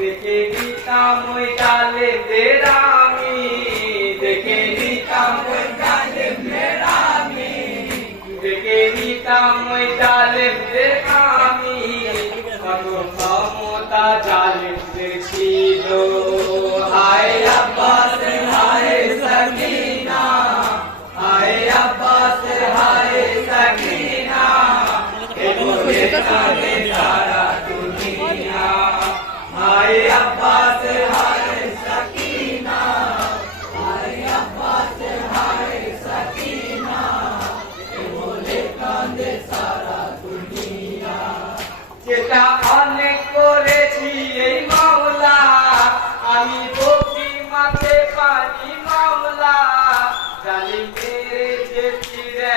দেখে নিতাম ওই কালে বেড়ামি। দেখে নিতাম ওই কালে বেড়ামি। দেখে নিতাম ওই কালে বেড়ামি। কত ক্ষমতা জালে ছিল। হায় যেটা অনেক করেছি এই মামলা আমি বকি মাঠে পানি মামলা জানি মেরে যে ফিরে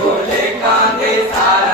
বলে কাঁদে সারা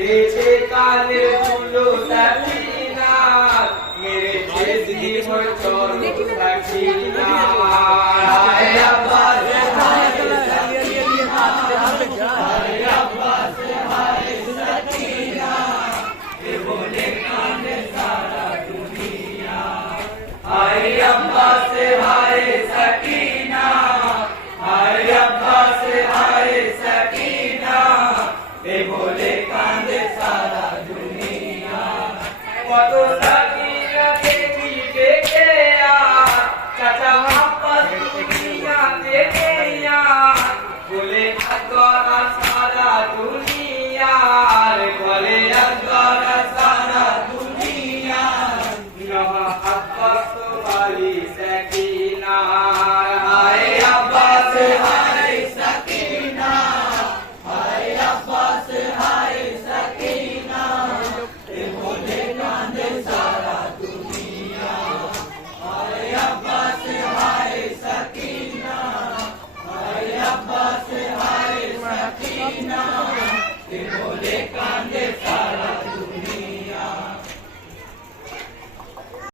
মেরেছে কালে ফুলো তাকিনা মেরেছে জীবন চরণ তাকিনা الصلاة